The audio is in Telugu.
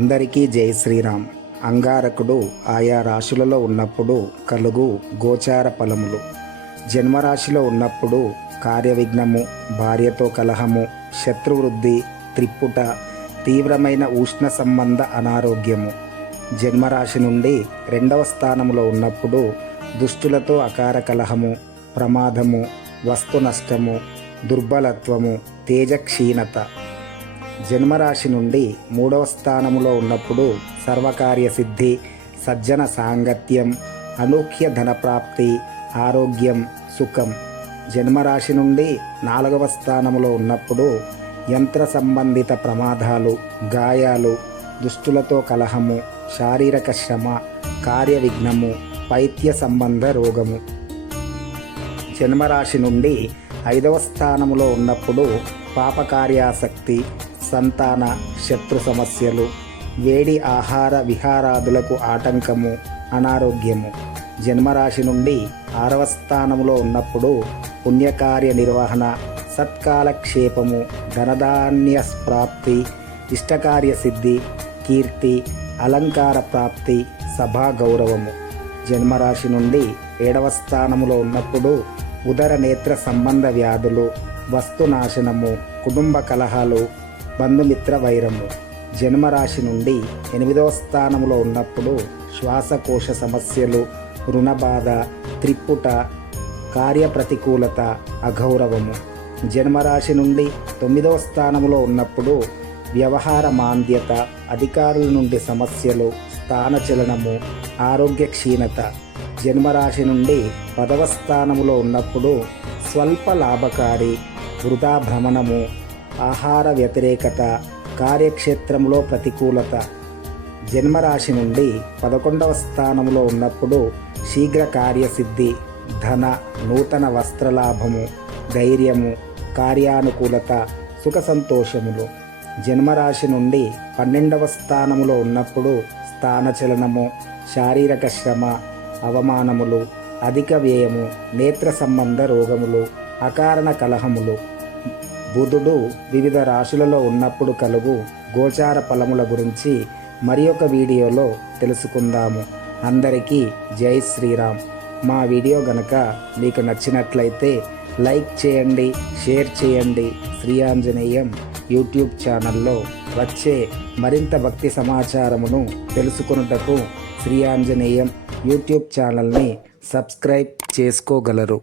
అందరికీ జై శ్రీరామ్. అంగారకుడు ఆయా రాశులలో ఉన్నప్పుడు కలుగు గోచార ఫలములు. జన్మరాశిలో ఉన్నప్పుడు కార్యవిఘ్నము భార్యతో కలహము శత్రువృద్ధి త్రిప్పుట తీవ్రమైన ఉష్ణ సంబంధ అనారోగ్యము. జన్మరాశి నుండి రెండవ స్థానములో ఉన్నప్పుడు దుష్టులతో అకార కలహము ప్రమాదము వస్తు నష్టము దుర్బలత్వము తేజక్షీణత. జన్మరాశి నుండి మూడవ స్థానములో ఉన్నప్పుడు సర్వకార్య సిద్ధి సజ్జన సాంగత్యం అనూహ్య ధనప్రాప్తి ఆరోగ్యం సుఖం. జన్మరాశి నుండి నాలుగవ స్థానములో ఉన్నప్పుడు యంత్ర సంబంధిత ప్రమాదాలు గాయాలు దుష్టులతో కలహము శారీరక శ్రమ కార్య విఘ్నము పైత్య సంబంధ రోగము. జన్మరాశి నుండి ఐదవ స్థానములో ఉన్నప్పుడు పాపకార్యాసక్తి సంతాన శత్రు సమస్యలు వేడి ఆహార విహారాదులకు ఆటంకము అనారోగ్యము. జన్మరాశి నుండి ఆరవ స్థానములో ఉన్నప్పుడు పుణ్యకార్య నిర్వహణ సత్కాలక్షేపము ధనధాన్య ప్రాప్తి ఇష్టకార్య సిద్ధి కీర్తి అలంకార ప్రాప్తి సభా గౌరవము. జన్మరాశి నుండి ఏడవ స్థానములో ఉన్నప్పుడు ఉదర నేత్ర సంబంధ వ్యాధులు వస్తునాశనము కుటుంబ కలహాలు బంధుమిత్ర వైరము. జన్మరాశి నుండి ఎనిమిదవ స్థానములో ఉన్నప్పుడు శ్వాసకోశ సమస్యలు రుణబాధ త్రిప్పుట కార్యప్రతికూలత అగౌరవము జన్మరాశి నుండి తొమ్మిదవ స్థానములో ఉన్నప్పుడు వ్యవహార మాంద్యత అధికారుల నుండి సమస్యలు స్థానచలనము ఆరోగ్య క్షీణత జన్మరాశి నుండి పదవ స్థానములో ఉన్నప్పుడు స్వల్ప లాభకారి వృధా భ్రమణము ఆహార వ్యతిరేకత కార్యక్షేత్రంలో ప్రతికూలత. జన్మరాశి నుండి పదకొండవ స్థానంలో ఉన్నప్పుడు శీఘ్ర కార్యసిద్ధి ధన నూతన వస్త్రలాభము ధైర్యము కార్యానుకూలత సుఖ సంతోషములు. జన్మరాశి నుండి పన్నెండవ స్థానములో ఉన్నప్పుడు స్థానచలనము శారీరక శ్రమ అవమానములు అధిక వ్యయము నేత్ర సంబంధ రోగములు అకారణ కలహములు. బుధుడు వివిధ రాశులలో ఉన్నప్పుడు కలుగు గోచార ఫలముల గురించి మరి ఒక వీడియోలో తెలుసుకుందాము. అందరికీ జై శ్రీరామ్. మా వీడియో గనక మీకు నచ్చినట్లయితే లైక్ చేయండి షేర్ చేయండి. శ్రీ ఆంజనేయం యూట్యూబ్ ఛానల్లో వచ్చే మరింత భక్తి సమాచారమును తెలుసుకొనుటకు శ్రీ ఆంజనేయం యూట్యూబ్ ఛానల్ని సబ్స్క్రైబ్ చేసుకోగలరు.